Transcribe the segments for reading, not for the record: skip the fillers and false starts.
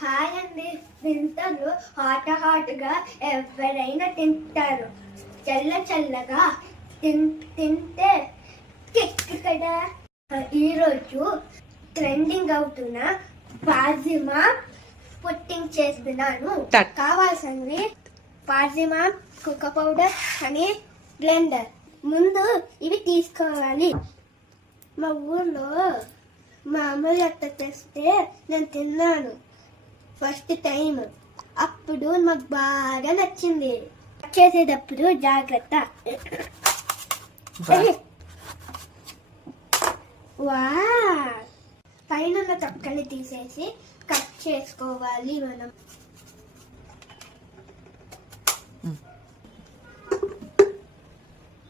Hi అండి. తింటారు హాట్గా ఎవరైనా తింటారు. చల్లగా తింటే కిక్ కదా. ఈరోజు ట్రెండింగ్ అవుతున్న పాజిమా పుట్టింగ్ చేస్తున్నాను. కావాల్సినవి పాజిమా, కుక్క పౌడర్ అని బ్లెండర్. ముందు ఇవి తీసుకోవాలి. మా ఊర్లో మా అమ్మాయి అట్ట తెస్తే నేను తిన్నాను ఫస్ట్ టైం. అప్పుడు నాకు బాగా నచ్చింది. చేసేటప్పుడు జాగ్రత్త. వా పైన తొక్కని తీసేసి కట్ చేసుకోవాలి మనం.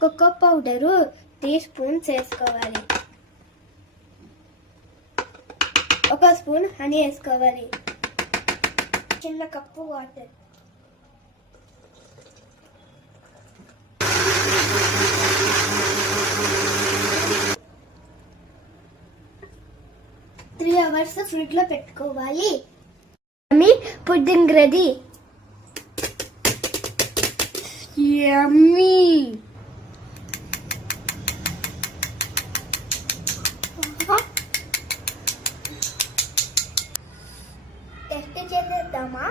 కోకో పౌడరు 3 స్పూన్స్ వేసుకోవాలి. 1 స్పూన్ హనీ వేసుకోవాలి. చిన్న cup water. Three hours fridge లో పెట్టుకోవాలి. Pudding ready. యమ్మీ. టెస్ట్ చేద్దామా?